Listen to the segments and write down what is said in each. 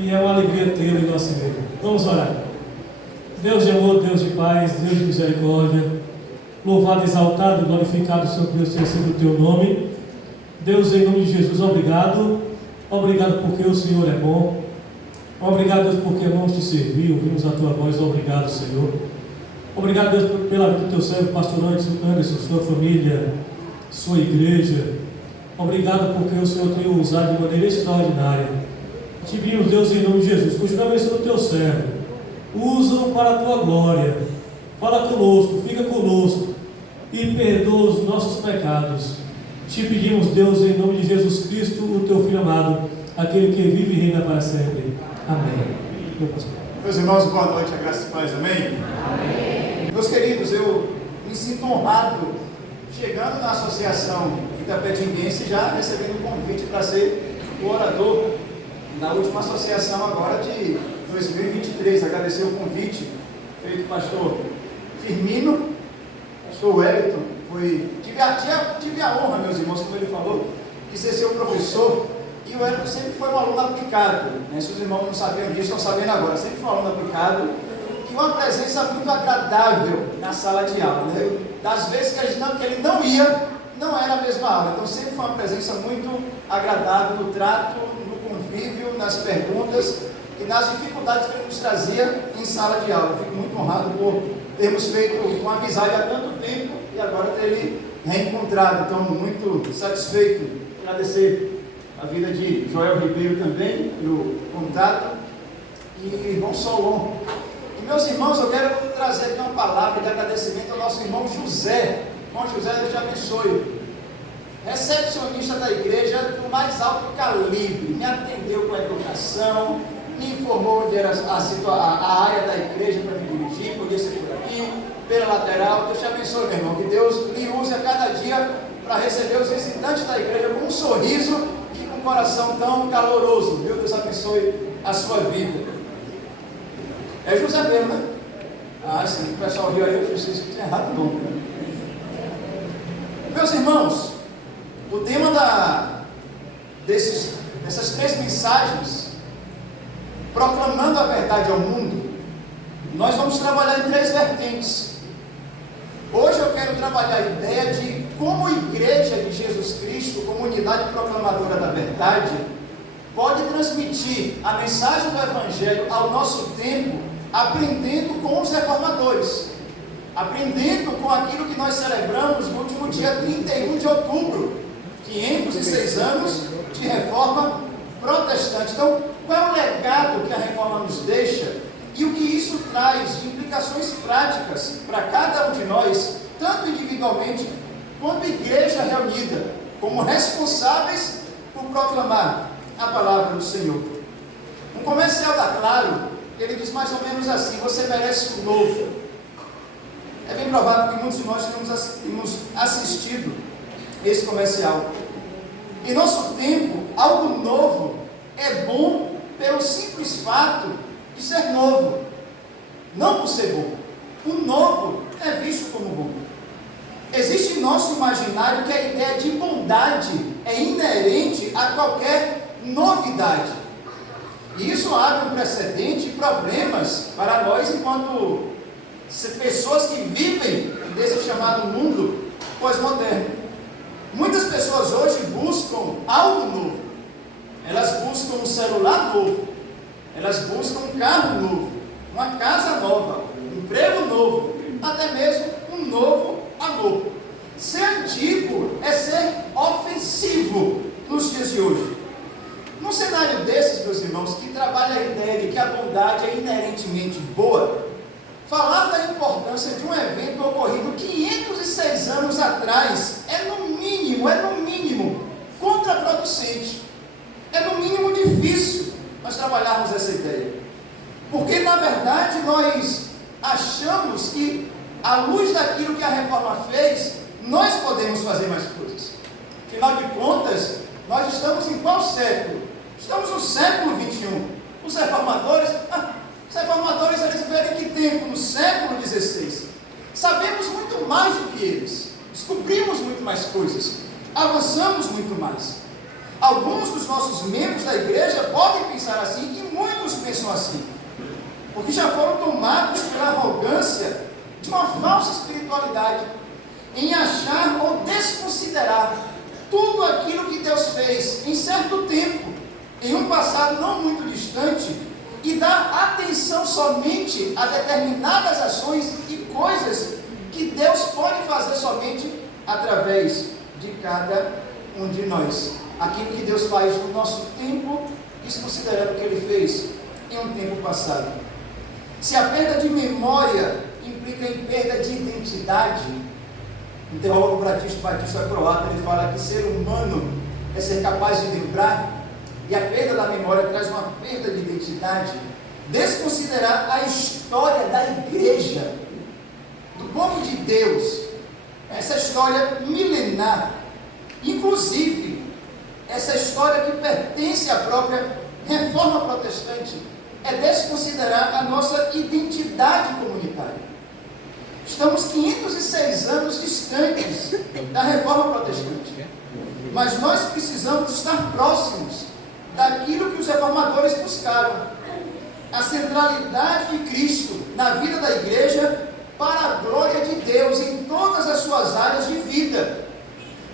e é uma alegria tê-lo em nosso meio. Vamos orar. Deus de amor, Deus de paz, Deus de misericórdia, louvado, exaltado, glorificado, Senhor Deus, tenha sido o teu nome. Deus, em nome de Jesus, obrigado. Obrigado porque o Senhor é bom. Obrigado, Deus, porque vamos te servir, ouvimos a tua voz. Obrigado, Senhor. Obrigado, Deus, pela vida do teu servo, pastor Anderson, sua família, sua igreja. Obrigado porque o Senhor tem o usado de maneira extraordinária. Te pedimos, Deus, em nome de Jesus, continua abençoando o teu servo. Usa-o para a tua glória. Fala conosco, fica conosco e perdoa os nossos pecados. Te pedimos, Deus, em nome de Jesus Cristo, o teu Filho amado, aquele que vive e reina para sempre. Amém. Meus irmãos, boa noite, a graça e paz, amém? Amém. Meus queridos, eu me sinto honrado, chegando na associação itapetinguense, já recebendo um convite para ser o orador na última associação agora de 2023. Agradecer o convite feito pelo pastor Firmino, pastor Wellington. Tive a honra, meus irmãos, como ele falou, de ser seu professor. E o Wellington sempre foi um aluno aplicado, né? Se os irmãos não sabiam disso, estão sabendo agora. Sempre foi um aluno aplicado e uma presença muito agradável na sala de aula, né? Das vezes que ele não ia, não era a mesma aula. Então sempre foi uma presença muito agradável no trato, no convívio, nas perguntas e nas dificuldades que ele nos trazia em sala de aula. Eu fico muito honrado por termos feito uma amizade há tanto tempo e agora ter ele reencontrado. Então, muito satisfeito. Agradecer a vida de Joel Ribeiro também, pelo contato, e João Solon. E meus irmãos, eu quero trazer aqui uma palavra de agradecimento ao nosso irmão José. Irmão José, Deus te abençoe. Recepcionista da igreja do mais alto calibre, me atendeu com a educação, me informou onde era a área da igreja para me dirigir, podia ser por aqui, pela lateral. Deus te abençoe, meu irmão, que Deus lhe use a cada dia para receber os visitantes da igreja com um sorriso e com um coração tão caloroso, viu? Deus abençoe a sua vida. É José mesmo, né? Ah, sim, o pessoal riu aí, eu disse isso é errado não. Meus irmãos, o tema dessas 3 mensagens, proclamando a verdade ao mundo, nós vamos trabalhar em 3 vertentes. Hoje eu quero trabalhar a ideia de como Igreja de Jesus Cristo, comunidade proclamadora da verdade, pode transmitir a mensagem do Evangelho ao nosso tempo, aprendendo com os reformadores, aprendendo com aquilo que nós celebramos no último dia 31 de outubro, 506 anos de reforma protestante. Então, qual é o legado que a reforma nos deixa e o que isso traz de implicações práticas para cada um de nós, tanto individualmente quanto igreja reunida, como responsáveis por proclamar a palavra do Senhor. Um comercial da Claro, ele diz mais ou menos assim: você merece o novo. É bem provável que muitos de nós tenhamos assistido esse comercial. Em nosso tempo, algo novo é bom pelo simples fato de ser novo, não por ser bom. O novo é visto como bom. Existe em nosso imaginário que a ideia de bondade é inerente a qualquer novidade. E isso abre um precedente e problemas para nós enquanto pessoas que vivem desse chamado mundo pós-moderno. Muitas pessoas hoje buscam algo novo. Elas buscam um celular novo. Elas buscam um carro novo, uma casa nova, um emprego novo, até mesmo um novo amor. Ser antigo é ser ofensivo nos dias de hoje. Num cenário desses, meus irmãos, que trabalha a ideia de que a bondade é inerentemente boa, falar da importância de um evento ocorrido 506 anos atrás é no mínimo contraproducente. É no mínimo difícil nós trabalharmos essa ideia. Porque na verdade nós achamos que, à luz daquilo que a reforma fez, nós podemos fazer mais coisas. Afinal de contas, nós estamos em qual século? Estamos no século XXI. Os reformadores eles vieram em que tempo? No século XVI. Sabemos muito mais do que eles. Descobrimos muito mais coisas. Avançamos muito mais. Alguns dos nossos membros da igreja podem pensar assim, e muitos porque já foram tomados pela arrogância de uma falsa espiritualidade, em achar ou desconsiderar tudo aquilo que Deus fez em certo tempo, em um passado não muito distante, e dar atenção somente a determinadas ações e coisas que Deus pode fazer somente através de cada um de nós. Aquilo que Deus faz no nosso tempo, desconsiderando o que Ele fez em um tempo passado. Se a perda de memória implica em perda de identidade, o teólogo Batista croata, ele fala que ser humano é ser capaz de lembrar, e a perda da memória traz uma perda de identidade. Desconsiderar a história da igreja, do povo de Deus, essa história milenar, inclusive essa história que pertence à própria reforma protestante, é desconsiderar a nossa identidade comunitária. Estamos 506 anos distantes da reforma protestante, mas nós precisamos estar próximos daquilo que os reformadores buscaram: a centralidade de Cristo na vida da igreja para a glória de Deus em todas as suas áreas de vida.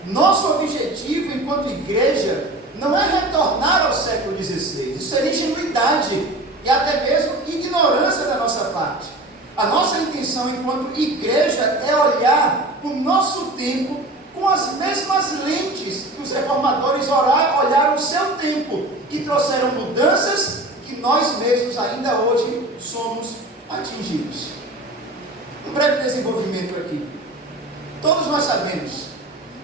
Nosso objetivo enquanto igreja não é retornar ao século XVI, isso seria ingenuidade e até mesmo ignorância da nossa parte. A nossa intenção enquanto igreja é olhar o nosso tempo com as mesmas lentes que os reformadores olharam o seu tempo e trouxeram mudanças que nós mesmos ainda hoje somos atingidos. Um breve desenvolvimento aqui. Todos nós sabemos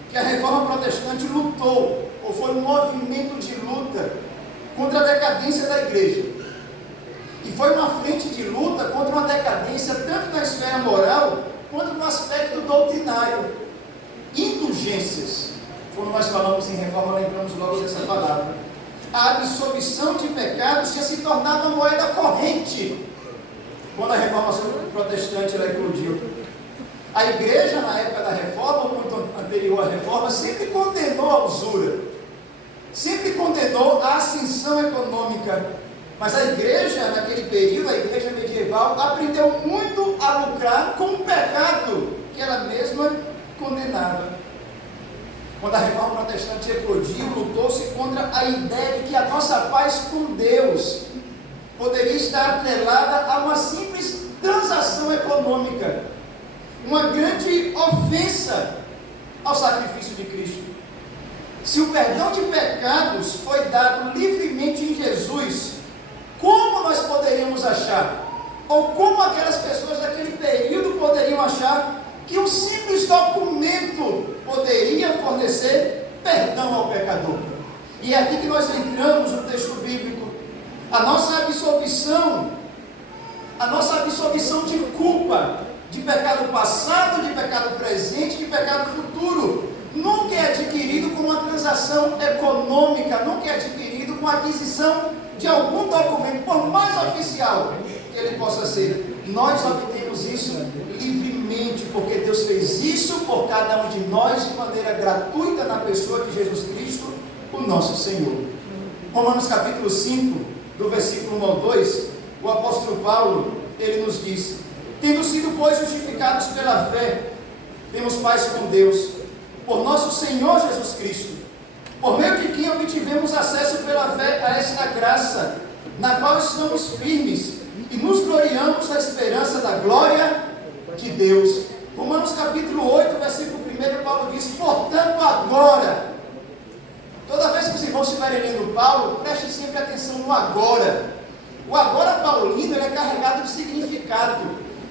que a reforma protestante lutou, ou foi um movimento de luta contra a decadência da igreja. E foi uma frente de luta contra uma decadência tanto na esfera moral quanto no aspecto doutrinário. Indulgências. Quando nós falamos em reforma, lembramos logo dessa palavra. A absolvição de pecados tinha se tornado uma moeda corrente quando a reforma protestante ela eclodiu. A igreja, na época da reforma, ou muito anterior à reforma, sempre condenou a usura, sempre condenou a ascensão econômica. Mas a igreja, naquele período, a igreja medieval, aprendeu muito a lucrar com o pecado que ela mesma condenava. Quando a reforma protestante eclodiu, lutou-se contra a ideia de que a nossa paz com Deus poderia estar atrelada a uma simples transação econômica, uma grande ofensa ao sacrifício de Cristo. Se o perdão de pecados foi dado livremente em Jesus, como nós poderíamos achar, ou como aquelas pessoas daquele período poderiam achar, que um simples documento poderia fornecer perdão ao pecador? E é aqui que nós entramos no texto bíblico. A nossa absolvição de culpa, de pecado passado, de pecado presente, de pecado futuro, nunca é adquirido com uma transação econômica, nunca é adquirido com a aquisição de algum documento, por mais oficial que ele possa ser. Nós obtemos isso livremente, porque Deus fez isso por cada um de nós de maneira gratuita na pessoa de Jesus Cristo, o nosso Senhor. Romanos capítulo 5, do versículo 1 ao 2, o apóstolo Paulo, ele nos diz: tendo sido, pois, justificados pela fé, temos paz com Deus, por nosso Senhor Jesus Cristo, por meio de quem obtivemos acesso pela fé a esta graça, na qual estamos firmes e nos gloriamos na esperança da glória de Deus. Romanos capítulo 8, versículo 1, Paulo diz: portanto agora. Toda vez que os irmãos estiverem lendo Paulo, prestem sempre atenção no agora. O agora paulino, ele é carregado de significado.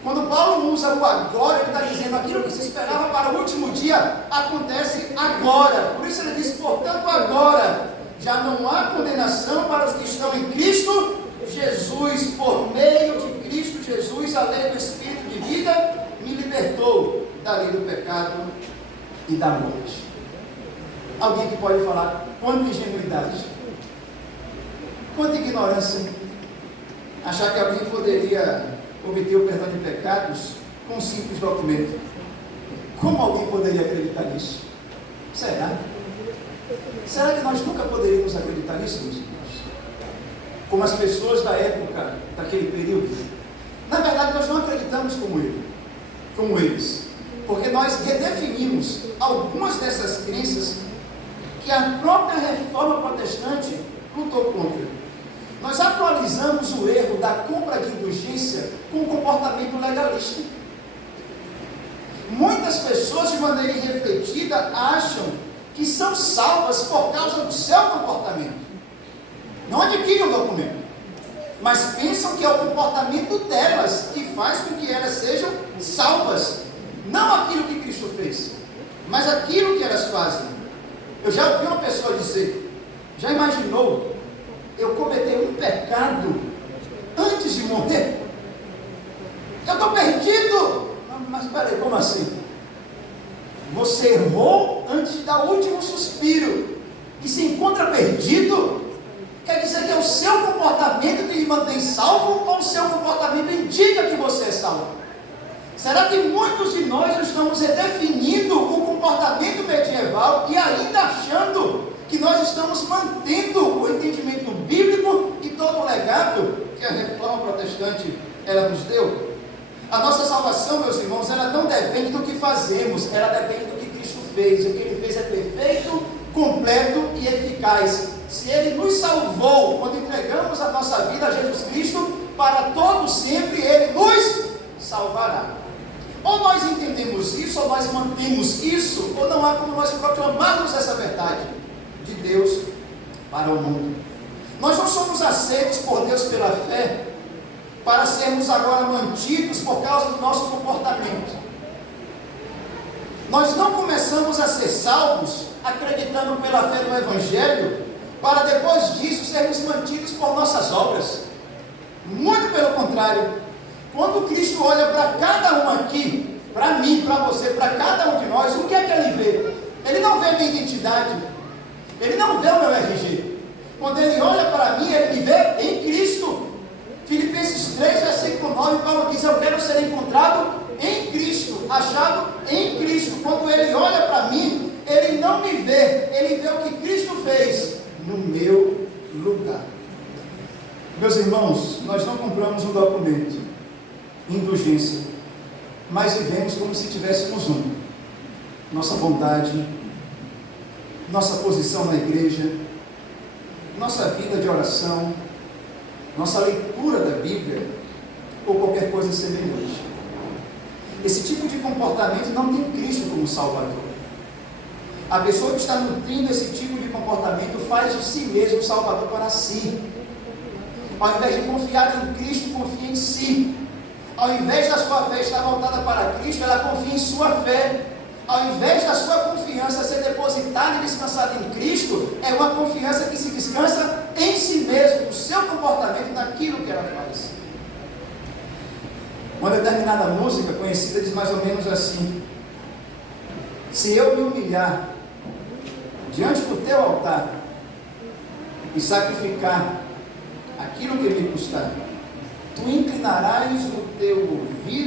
Quando Paulo usa o agora, ele está dizendo aquilo que se esperava para o último dia acontece agora. Por isso ele diz: portanto agora já não há condenação para os que estão em Cristo Jesus. Por meio de Cristo Jesus, a lei do Espírito de vida me libertou da lei do pecado e da morte. Alguém que pode falar: quanta ingenuidade, quanta ignorância, achar que alguém poderia obter o perdão de pecados com um simples documento. Como alguém poderia acreditar nisso? Será? Será que nós nunca poderíamos acreditar nisso, meus irmãos? Como as pessoas da época, daquele período, Na verdade, nós não acreditamos como eles, porque nós redefinimos algumas dessas crenças que a própria reforma protestante lutou contra. Nós atualizamos o erro da compra de indulgência com o comportamento legalista. Muitas pessoas, de maneira irrefletida, acham que são salvas por causa do seu comportamento. Não adquirem o documento, mas pensam que é o comportamento delas que faz com que elas sejam salvas. Não aquilo que Cristo fez, mas aquilo que elas fazem. Eu já ouvi uma pessoa dizer, já imaginou, eu cometi um pecado antes de morrer? Eu estou perdido. Mas peraí, como assim? Você errou antes de dar o último suspiro e se encontra perdido? Quer dizer que é o seu comportamento que lhe mantém salvo ou o seu comportamento indica que você é salvo? Será que muitos de nós estamos redefinindo o comportamento medieval e ainda achando que nós estamos mantendo o entendimento bíblico e todo o legado que a reforma protestante ela nos deu? A nossa salvação, meus irmãos, ela não depende do que fazemos, ela depende do que Cristo fez. O que Ele fez é perfeito, completo e eficaz. Se Ele nos salvou quando entregamos a nossa vida a Jesus Cristo, para todo sempre Ele nos salvará. Ou nós entendemos isso, ou nós mantemos isso, ou não há como nós proclamarmos essa verdade de Deus para o mundo. Nós não somos aceitos por Deus pela fé para sermos agora mantidos por causa do nosso comportamento. Nós não começamos a ser salvos acreditando pela fé no Evangelho para depois disso sermos mantidos por nossas obras. Muito pelo contrário. Quando Cristo olha para cada um aqui, para mim, para você, para cada um de nós, o que é que Ele vê? Ele não vê minha identidade, Ele não vê o meu RG. Quando Ele olha para mim, Ele me vê em Cristo. Filipenses 3, versículo 9, Paulo diz: eu quero ser encontrado em Cristo, achado em Cristo. Quando Ele olha para mim, Ele não me vê, Ele vê o que Cristo fez no meu lugar. Meus irmãos, nós não compramos um documento, indulgência, mas vivemos como se tivéssemos um. Nossa bondade, nossa posição na igreja, nossa vida de oração, nossa leitura da Bíblia, ou qualquer coisa semelhante. Esse tipo de comportamento não tem Cristo como Salvador. A pessoa que está nutrindo esse tipo de comportamento faz de si mesmo Salvador para si. Ao invés de confiar em Cristo, confia em si. Ao invés da sua fé estar voltada para Cristo, ela confia em sua fé. Ao invés da sua confiança ser depositada e descansada em Cristo, é uma confiança que se descansa em si mesmo, no seu comportamento, naquilo que ela faz. Uma determinada música conhecida diz mais ou menos assim: se eu me humilhar diante do teu altar e sacrificar aquilo que me custar, tu inclinarás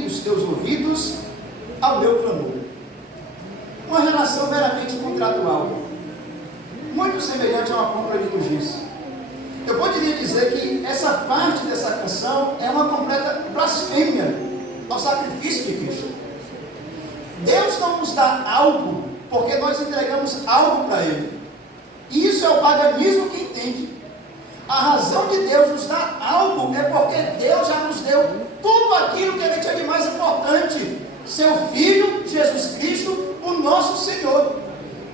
os teus ouvidos ao meu clamor. Uma relação meramente contratual, muito semelhante a uma compra de indulgência. Eu poderia dizer que essa parte dessa canção é uma completa blasfêmia ao sacrifício de Cristo. Deus não nos dá algo porque nós entregamos algo para Ele. Isso é o paganismo que entende. A razão de Deus nos dar algo é porque Deus já nos deu tudo aquilo que Ele tinha de mais importante: seu Filho, Jesus Cristo, o nosso Senhor.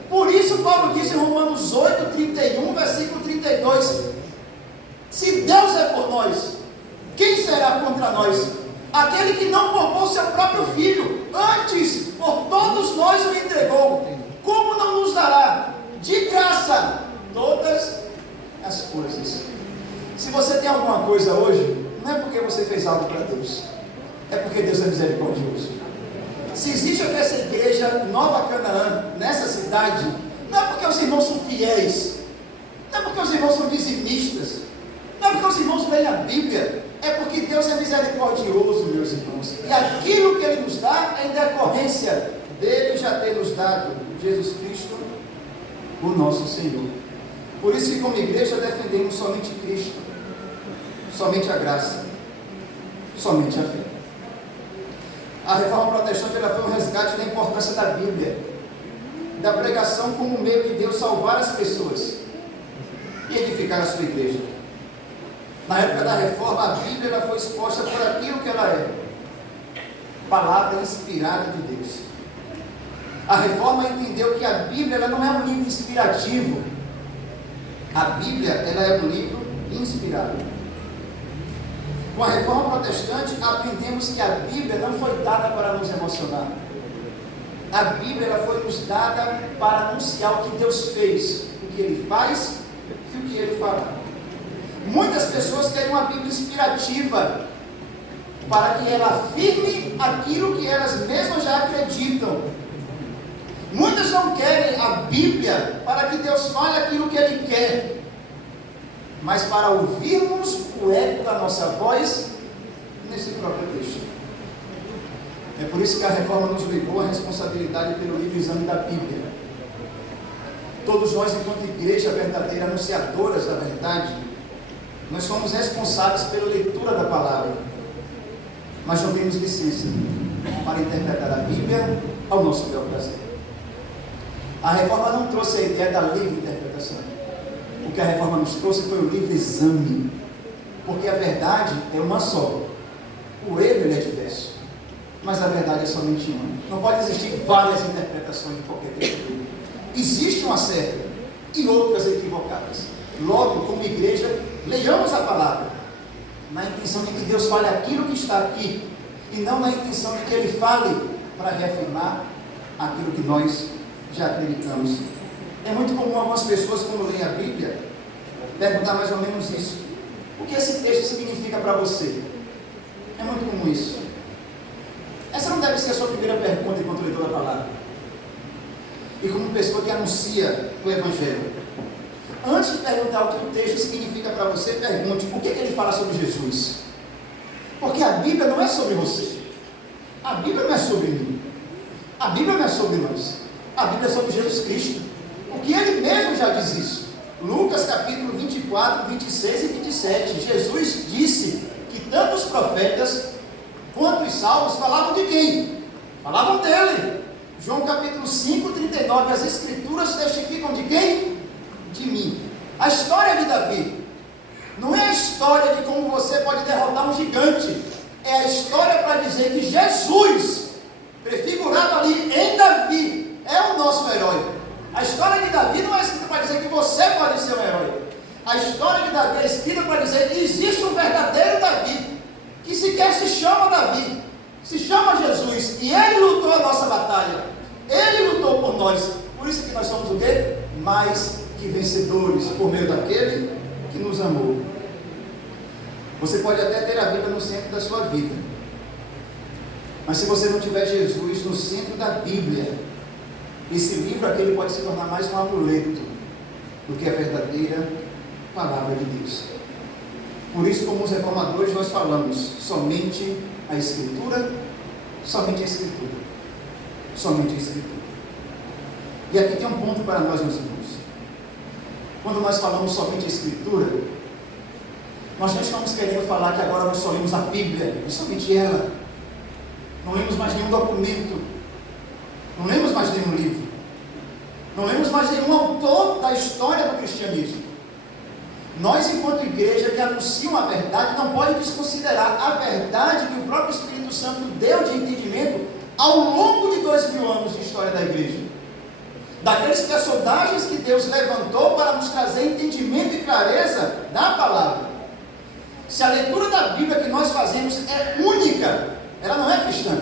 Por isso Paulo diz em Romanos 8, 31, versículo 32, se Deus é por nós, quem será contra nós? Aquele que não poupou seu próprio Filho, antes por todos nós o entregou, como não nos dará de graça todas as coisas? Se você tem alguma coisa hoje, não é porque você fez algo para Deus, é porque Deus é misericordioso. Se existe aqui essa igreja Nova Canaã, nessa cidade, não é porque os irmãos são fiéis, não é porque os irmãos são dizimistas, não é porque os irmãos leem a Bíblia, é porque Deus é misericordioso, meus irmãos. E aquilo que Ele nos dá é em decorrência dele já ter nos dado Jesus Cristo, o nosso Senhor. Por isso que como igreja defendemos somente Cristo, somente a graça, Somente a fé. A reforma protestante ela foi um resgate da importância da Bíblia, da pregação como meio de Deus salvar as pessoas e edificar a sua igreja. Na época da reforma, a Bíblia ela foi exposta por aquilo que ela é: palavra inspirada de Deus. A reforma entendeu que a Bíblia ela não é um livro inspirativo. A Bíblia ela é um livro inspirado. Com a reforma protestante, aprendemos que a Bíblia não foi dada para nos emocionar. A Bíblia ela foi nos dada para anunciar o que Deus fez, o que Ele faz e o que Ele fará. Muitas pessoas querem uma Bíblia inspirativa, para que ela afirme aquilo que elas mesmas já acreditam. Muitas não querem a Bíblia para que Deus fale aquilo que Ele quer, mas para ouvirmos o eco da nossa voz nesse próprio texto. É por isso que a reforma nos ligou a responsabilidade pelo livre exame da Bíblia. Todos nós, enquanto igreja verdadeira, anunciadoras da verdade, nós somos responsáveis pela leitura da palavra, mas não temos licença para interpretar a Bíblia ao nosso bel prazer. A reforma não trouxe a ideia da livre interpretação. O que a reforma nos trouxe foi o livre exame, porque a verdade é uma só. O erro ele é diverso, mas a verdade é somente uma. Não pode existir várias interpretações de qualquer texto. Existe uma certa e outras equivocadas. Logo, como igreja, leiamos a palavra na intenção de que Deus fale aquilo que está aqui, e não na intenção de que Ele fale para reafirmar aquilo que nós já acreditamos. É muito comum algumas pessoas, quando leem a Bíblia, perguntar mais ou menos isso: o que esse texto significa para você? É muito comum isso. Essa não deve ser a sua primeira pergunta enquanto leitor da palavra, e como pessoa que anuncia o Evangelho. Antes de perguntar o que o texto significa para você, pergunte o que ele fala sobre Jesus. Porque a Bíblia não é sobre você. A Bíblia não é sobre mim. A Bíblia não é sobre nós. A Bíblia é sobre Jesus Cristo. O que Ele mesmo já diz isso. Lucas capítulo 24, 26 e 27. Jesus disse que tanto os profetas quanto os salmos falavam de quem? Falavam dele. João capítulo 5, 39. As Escrituras testificam de quem? De mim. A história de Davi não é a história de como você pode derrotar um gigante. É a história para dizer que Jesus, prefigurado ali em Davi, é o nosso herói. A história de Davi não é escrita para dizer que você pode ser um herói. A história de Davi é escrita para dizer que existe um verdadeiro Davi, que sequer se chama Davi, se chama Jesus, e ele lutou a nossa batalha. Ele lutou por nós. Por isso que nós somos o quê? Mais que vencedores, por meio daquele que nos amou. Você pode até ter a Bíblia no centro da sua vida, mas se você não tiver Jesus no centro da Bíblia, esse livro aqui ele pode se tornar mais um amuleto do que a verdadeira palavra de Deus. Por isso, como os reformadores, nós falamos somente a Escritura, somente a Escritura, somente a Escritura. E aqui tem um ponto para nós, meus irmãos. Quando nós falamos somente a Escritura, nós não estamos querendo falar que agora nós só lemos a Bíblia, e somente ela. Não lemos mais nenhum documento, não lemos mais nenhum livro, não lemos mais nenhum autor da história do cristianismo. Nós, enquanto igreja que anunciam a verdade, não pode desconsiderar a verdade que o próprio Espírito Santo deu de entendimento ao longo de 2000 anos de história da igreja. Daqueles personagens que Deus levantou para nos trazer entendimento e clareza da palavra. Se a leitura da Bíblia que nós fazemos é única, ela não é cristã.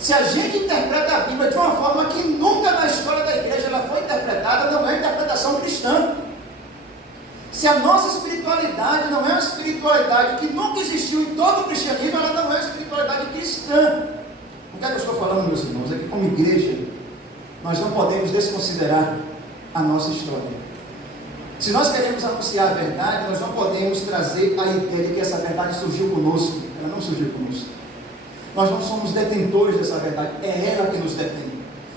Se a gente interpreta a Bíblia de uma forma que nunca na história da igreja ela foi interpretada, não é interpretação cristã. Se a nossa espiritualidade não é uma espiritualidade que nunca existiu em todo o cristianismo, ela não é uma espiritualidade cristã. O que é que eu estou falando, meus irmãos? É que como igreja, nós não podemos desconsiderar a nossa história. Se nós queremos anunciar a verdade, nós não podemos trazer a ideia de que essa verdade surgiu conosco. Ela não surgiu conosco. Nós não somos detentores dessa verdade, é ela que nos detém.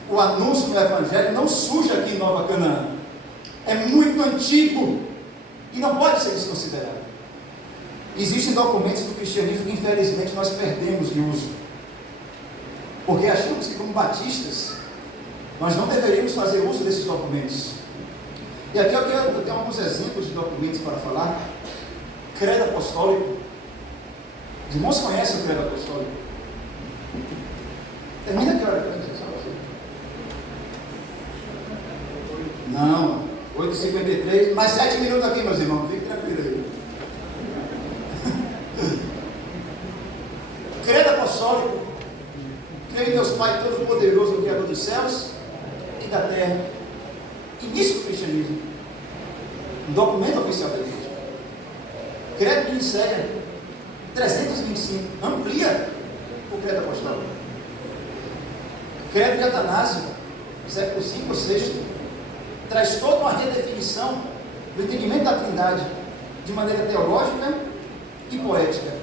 O anúncio do Evangelho não surge aqui em Nova Canaã. É muito antigo e não pode ser desconsiderado. Existem documentos do cristianismo que infelizmente nós perdemos de uso, porque achamos que como batistas, nós não deveríamos fazer uso desses documentos. E aqui eu tenho alguns exemplos de documentos para falar. Credo apostólico. Os irmãos conhecem o credo apostólico? Termina que hora? Não, 8h53, mais 7 minutos aqui, meus irmãos, fique tranquilo aí. Credo apostólico. Creio em Deus Pai Todo-Poderoso, Criador dos céus e da terra. Início do cristianismo. Um documento oficial da igreja. Credo de Nicéia 325. Amplia o credo apostólico. Credo de Atanásio, século V ou VI. Traz toda uma redefinição do entendimento da Trindade de maneira teológica e poética.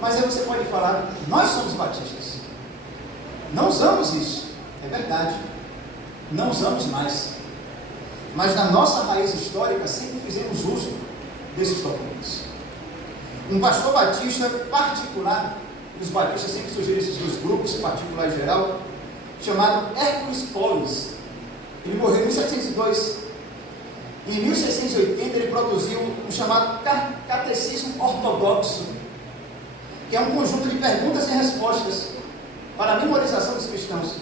Mas aí você pode falar, nós somos batistas. Não usamos isso. É verdade. Não usamos mais. Mas na nossa raiz histórica sempre fizemos uso desses documentos. Um pastor batista particular, os batistas sempre surgiram esses dois grupos, particular e geral, chamado Hércules Polis. Ele morreu em 1702. Em 1680 ele produziu um chamado Catecismo Ortodoxo, que é um conjunto de perguntas e respostas para a memorização dos cristãos.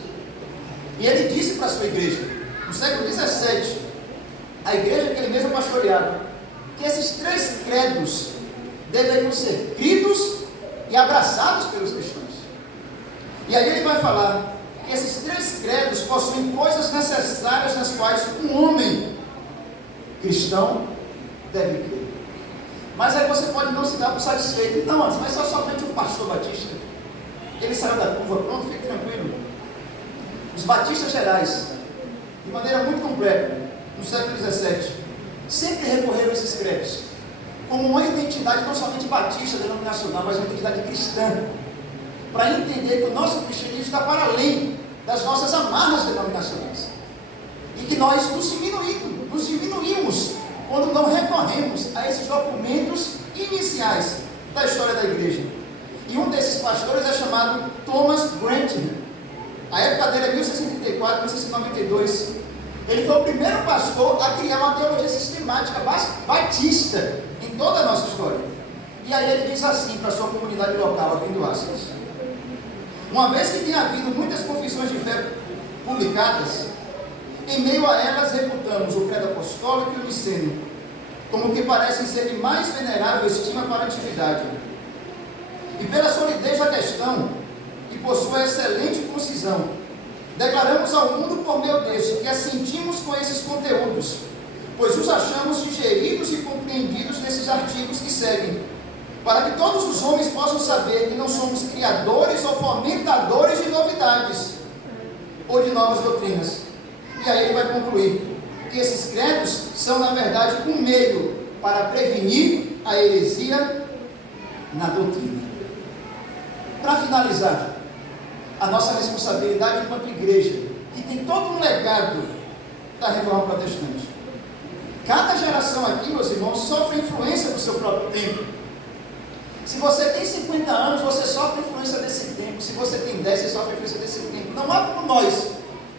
E ele disse para a sua igreja, no século XVII, a igreja que ele mesmo pastoreava, que esses 3 credos deveriam ser cridos e abraçados pelos cristãos. E aí ele vai falar que esses 3 credos possuem coisas necessárias nas quais um homem cristão deve crer. Mas aí você pode não se dar por satisfeito. Não, mas só somente um pastor batista. Ele saiu da curva, pronto, fique tranquilo. Os batistas gerais, de maneira muito completa, no século XVII, sempre recorreram a esses credos, como uma identidade não somente batista, denominacional, mas uma identidade cristã, para entender que o nosso cristianismo está para além das nossas amarras denominacionais, e que nós nos diminuímos quando não recorremos a esses documentos iniciais da história da igreja. E um desses pastores é chamado Thomas Grant. A época dele é 1634, 1692. Ele foi o primeiro pastor a criar uma teologia sistemática batista em toda a nossa história. E aí ele diz assim para a sua comunidade local, abrindo aspas: uma vez que tem havido muitas confissões de fé publicadas, em meio a elas reputamos o credo apostólico e o niceno, como que parecem ser de mais venerável estima para a antiguidade. E pela solidez da questão, que possui excelente concisão, declaramos ao mundo por meio deste que assentimos com esses conteúdos, pois os achamos digeridos e compreendidos nesses artigos que seguem, para que todos os homens possam saber que não somos criadores ou fomentadores de novidades ou de novas doutrinas. E aí ele vai concluir que esses credos são, na verdade, um meio para prevenir a heresia na doutrina. Para finalizar, a nossa responsabilidade enquanto igreja, que tem todo um legado da Reforma Protestante. Cada geração aqui, meus irmãos, sofre influência do seu próprio tempo. Se você tem 50 anos, você sofre influência desse tempo. Se você tem 10, você sofre influência desse tempo. Não há como nós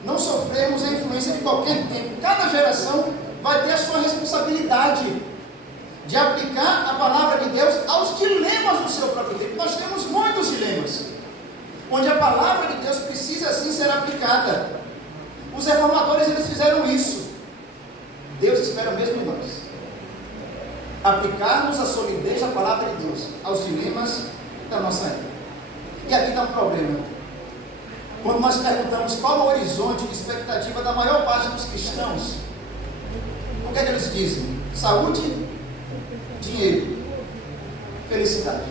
não sofrermos a influência de qualquer tempo. Cada geração vai ter a sua responsabilidade de aplicar a palavra de Deus aos dilemas do seu próprio tempo. Nós temos muitos dilemas, onde a palavra de Deus precisa assim ser aplicada. Os reformadores, eles fizeram isso. Deus espera mesmo em nós aplicarmos a solidez da palavra de Deus aos dilemas da nossa época. E aqui está um problema. Quando nós perguntamos qual o horizonte de expectativa da maior parte dos cristãos, o que é que eles dizem? Saúde, dinheiro, felicidade.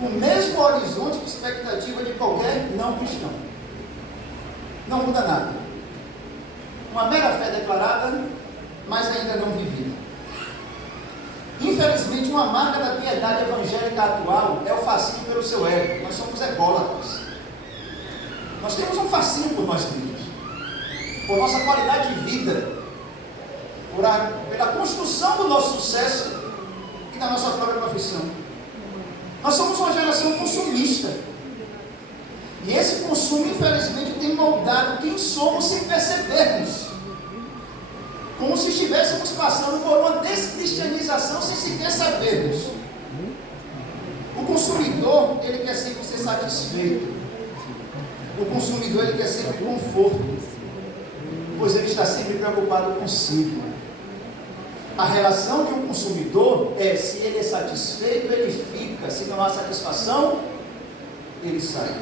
O mesmo horizonte de expectativa de qualquer não cristão. Não muda nada. Uma mera fé declarada, mas ainda não vivida. Infelizmente, uma marca da piedade evangélica atual é o fascínio pelo seu ego. Nós somos ególatras. Nós temos um fascínio por nós mesmos, por nossa qualidade de vida, pela construção do nosso sucesso e e da nossa própria profissão. Nós somos uma geração consumista. E esse consumo, infelizmente, tem moldado quem somos sem percebermos. Como se estivéssemos passando por uma descristianização sem sequer sabermos. O consumidor, ele quer sempre ser satisfeito. O consumidor, ele quer sempre conforto. Pois ele está sempre preocupado consigo. A relação que o consumidor é, se ele é satisfeito, ele fica. Se não há satisfação, ele sai.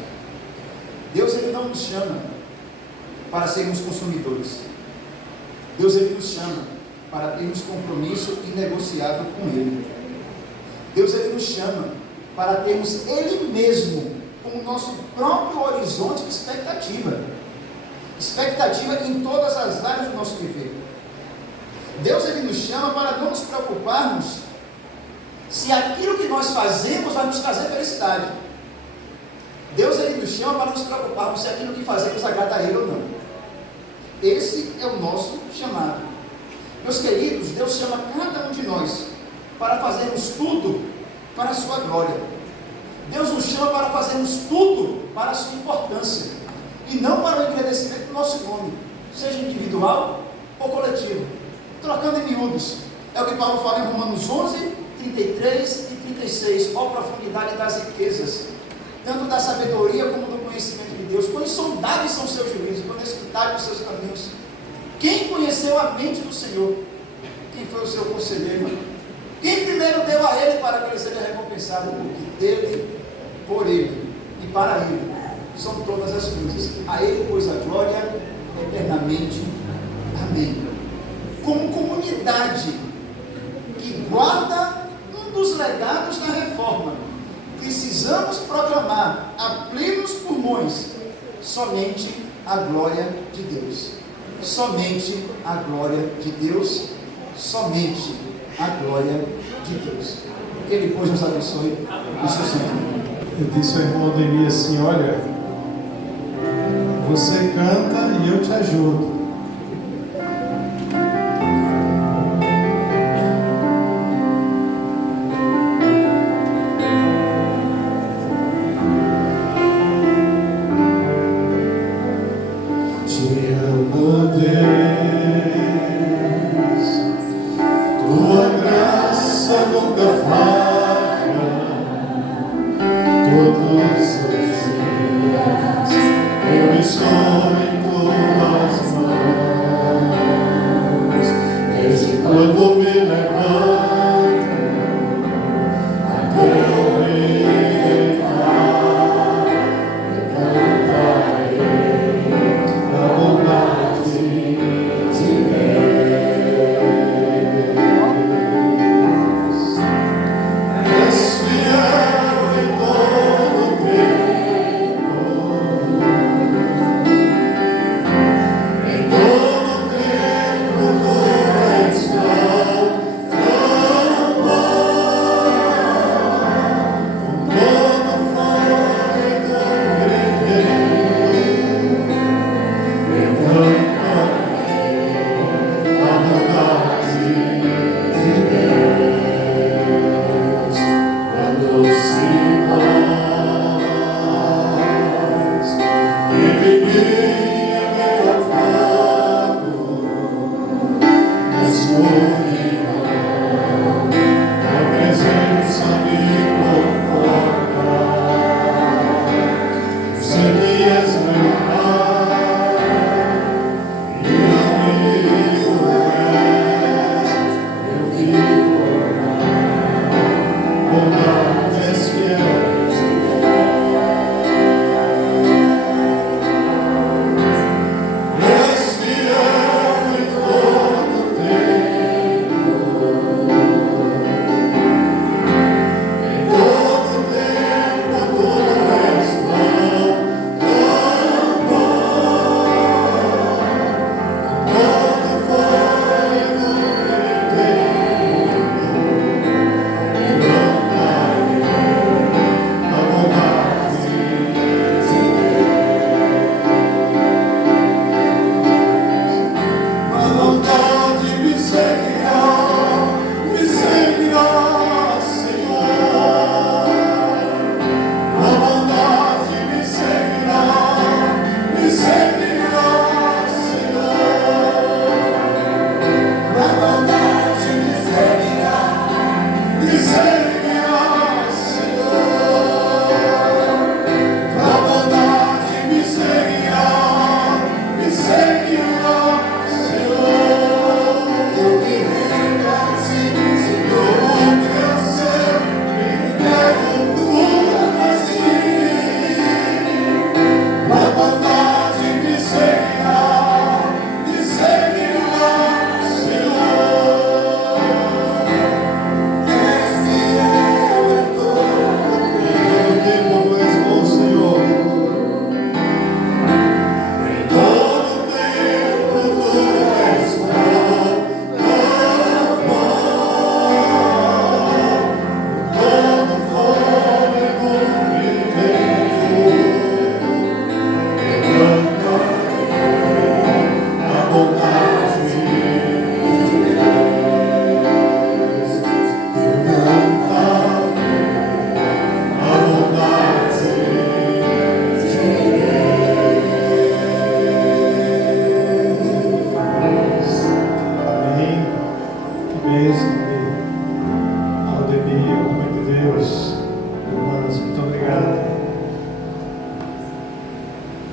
Deus, ele não nos chama para sermos consumidores. Deus, ele nos chama para termos compromisso inegociável com Ele. Deus, ele nos chama para termos Ele mesmo como nosso próprio horizonte de expectativa. Expectativa em todas as áreas do nosso viver. Deus, ele nos chama para não nos preocuparmos se aquilo que nós fazemos vai nos trazer felicidade. Deus, ele nos chama para nos preocuparmos se aquilo que fazemos agrada a Ele ou não. Esse é o nosso chamado. Meus queridos, Deus chama cada um de nós para fazermos tudo para a sua glória. Deus nos chama para fazermos tudo para a sua importância e não para o engrandecimento do nosso nome, seja individual ou coletivo. Trocando em miúdos, é o que Paulo fala em Romanos 11, 33 e 36, ó profundidade das riquezas, tanto da sabedoria como do conhecimento de Deus, quão insondáveis são os seus juízos, quão inescrutáveis os seus caminhos. Quem conheceu a mente do Senhor? Quem foi o seu conselheiro? Quem primeiro deu a Ele para que Ele seja recompensado? Porque dele, por Ele e para Ele são todas as coisas. A Ele, pois, a glória eternamente. Amém. Como comunidade que guarda um dos legados da reforma, precisamos proclamar a plenos pulmões somente a glória de Deus. Somente a glória de Deus. Somente a glória de Deus. Que Ele, pois, nos abençoe no seu Senhor. Eu disse ao irmão Ademir assim: olha, você canta e eu te ajudo.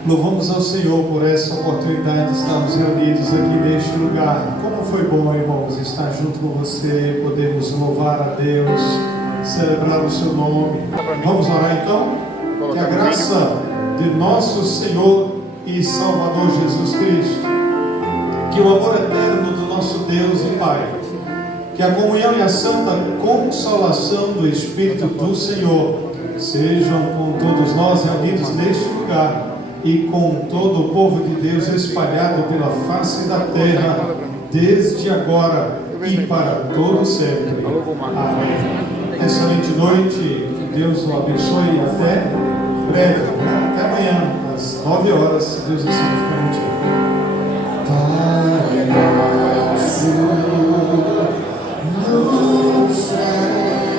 Louvamos ao Senhor por essa oportunidade de estarmos reunidos aqui neste lugar. Como foi bom, irmãos, estar junto com você, podermos louvar a Deus, celebrar o seu nome. Vamos orar então? Que a graça de nosso Senhor e Salvador Jesus Cristo, que o amor eterno do nosso Deus e Pai, que a comunhão e a santa consolação do Espírito do Senhor sejam com todos nós reunidos neste lugar e com todo o povo de Deus espalhado pela face da terra, desde agora e para todo sempre. Amém. Excelente noite, que Deus o abençoe e até breve, até amanhã, às 9 horas, se Deus assim nos permitir. No céu.